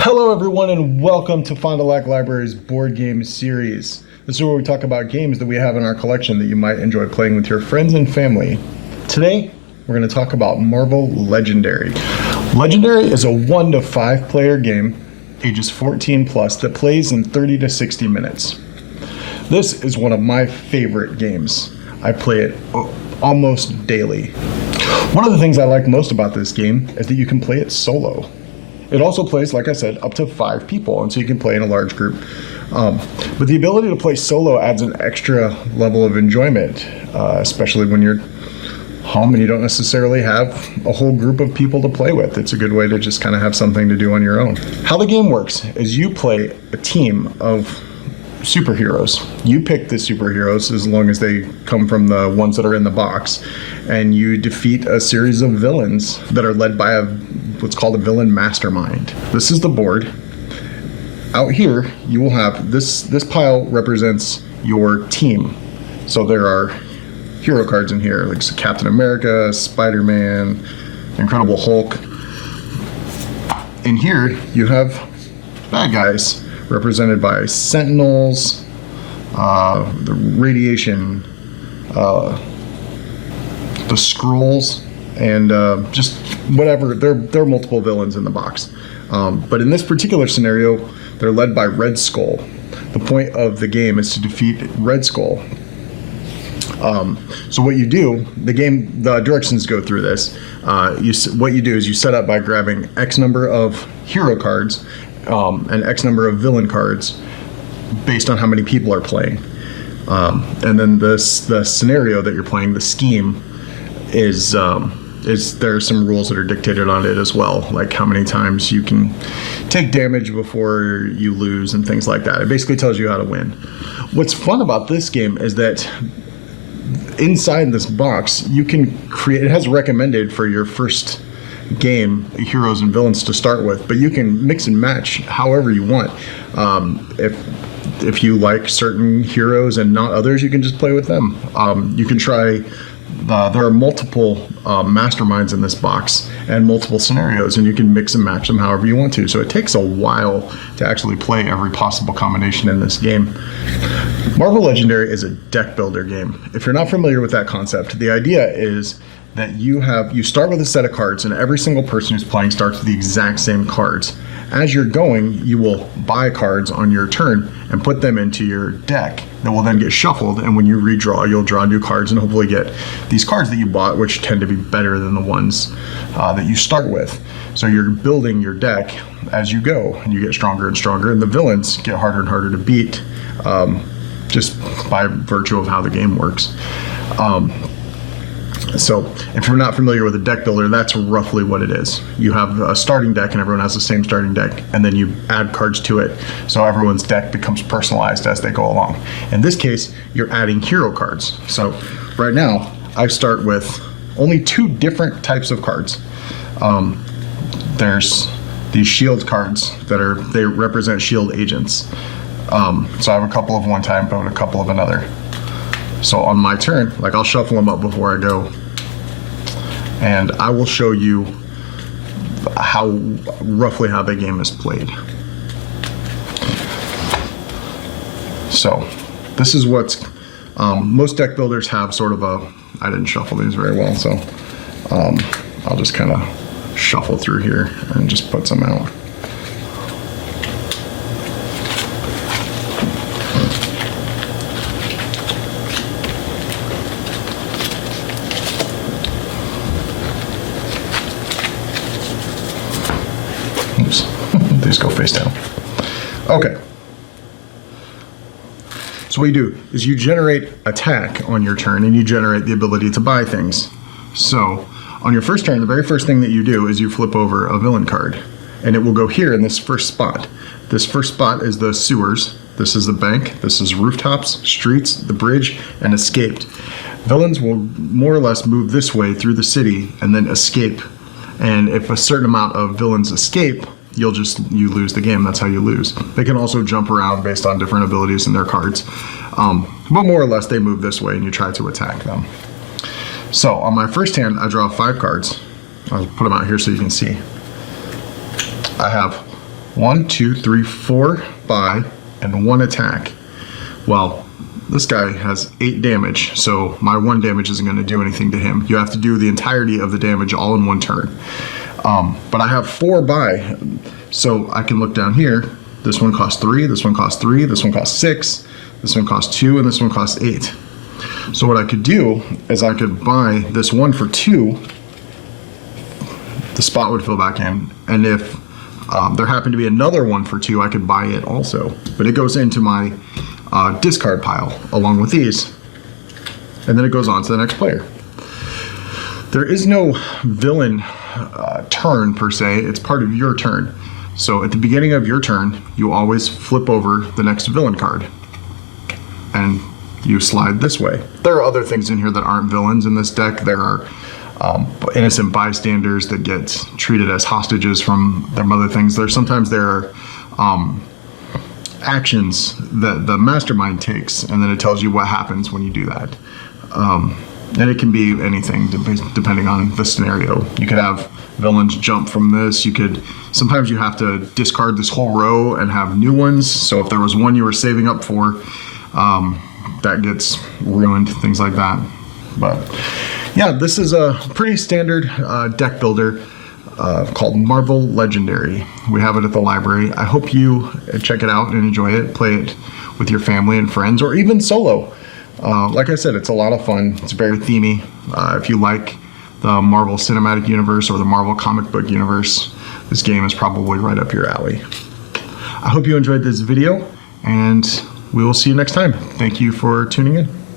Hello everyone and welcome to Fond du Lac Library's board game series. This is where we talk about games that we have in our collection that you might enjoy playing with your friends and family. Today, we're going to talk about Marvel Legendary. Legendary is a 1 to 5 player game, ages 14 plus, that plays in 30 to 60 minutes. This is one of my favorite games. I play it almost daily. One of the things I like most about this game is that you can play it solo. It also plays, like I said, up to 5 people, and so you can play in a large group. But the ability to play solo adds an extra level of enjoyment, especially when you're home and you don't necessarily have a whole group of people to play with. It's a good way to just kind of have something to do on your own. How the game works is you play a team of superheroes. You pick the superheroes as long as they come from the ones that are in the box, and you defeat a series of villains that are led by what's called a villain mastermind. This is the board. Out here, you will have this pile represents your team. So there are hero cards in here, like Captain America, Spider-Man, Incredible Hulk. In here, you have bad guys represented by Sentinels, the Radiation, the Skrulls, and just whatever. There are multiple villains in the box. But in this particular scenario, they're led by Red Skull. The point of the game is to defeat Red Skull. So what you do, the directions go through this. What you do is you set up by grabbing X number of hero cards and X number of villain cards based on how many people are playing. And then the scenario that you're playing, the scheme, is there are some rules that are dictated on it as well, like how many times you can take damage before you lose and things like that. It basically tells you how to win. What's fun about this game is that inside this box, you can create, it has recommended for your first game heroes and villains to start with, but you can mix and match however you want. If you like certain heroes and not others, you can just play with them. You can try. There are multiple masterminds in this box and multiple scenarios, and you can mix and match them however you want to. So it takes a while to actually play every possible combination in this game. Marvel Legendary is a deck builder game. If you're not familiar with that concept, the idea is that you start with a set of cards, and every single person who's playing starts with the exact same cards. As you're going, you will buy cards on your turn and put them into your deck that will then get shuffled, and when you redraw, you'll draw new cards and hopefully get these cards that you bought, which tend to be better than the ones that you start with. So you're building your deck as you go, and you get stronger and stronger, and the villains get harder and harder to beat just by virtue of how the game works. So if you're not familiar with a deck builder, that's roughly what it is. You have a starting deck and everyone has the same starting deck, and then you add cards to it, so everyone's deck becomes personalized as they go along. In this case, you're adding hero cards. So right now, I start with only 2 different types of cards. There's these shield cards they represent shield agents. So I have a couple of one time, but a couple of another. So on my turn, like, I'll shuffle them up before I go, and I will show you roughly how the game is played. So this is what most deck builders have, sort of I didn't shuffle these very well, so I'll just kind of shuffle through here and just put some out. Oops, these go face down. Okay. So what you do is you generate attack on your turn, and you generate the ability to buy things. So on your first turn, the very first thing that you do is you flip over a villain card, and it will go here in this first spot. This first spot is the sewers. This is the bank. This is rooftops, streets, the bridge, and escaped. Villains will more or less move this way through the city and then escape. And if a certain amount of villains escape, you lose the game. That's how you lose. They can also jump around based on different abilities in their cards. But more or less, they move this way and you try to attack them. So on my first hand, I draw 5 cards. I'll put them out here so you can see. I have 1, 2, 3, 4 buy, and 1 attack. Well, this guy has 8 damage, so my 1 damage isn't going to do anything to him. You have to do the entirety of the damage all in 1 turn. But I have 4 buy, so I can look down here. This one costs 3, this one costs 3, this one costs 6, this one costs 2, and this one costs 8. So what I could do is I could buy this 1 for 2. The spot would fill back in, and if there happened to be another 1 for 2, I could buy it also. But it goes into my discard pile along with these, and then it goes on to the next player. There is no villain turn per se, it's part of your turn. So at the beginning of your turn, you always flip over the next villain card, and you slide this way. There are other things in here that aren't villains in this deck. There are innocent bystanders that get treated as hostages from their mother things. Sometimes there are actions that the mastermind takes, and then it tells you what happens when you do that. And it can be anything depending on the scenario. You could have villains jump from this. Sometimes you have to discard this whole row and have new ones. So if there was one you were saving up for, that gets ruined, things like that. But yeah, this is a pretty standard deck builder called Marvel Legendary. We have it at the library. I hope you check it out and enjoy it. Play it with your family and friends, or even solo. Like I said, it's a lot of fun. It's very themey. If you like the Marvel Cinematic Universe or the Marvel comic book universe, this game is probably right up your alley. I hope you enjoyed this video, and we will see you next time. Thank you for tuning in.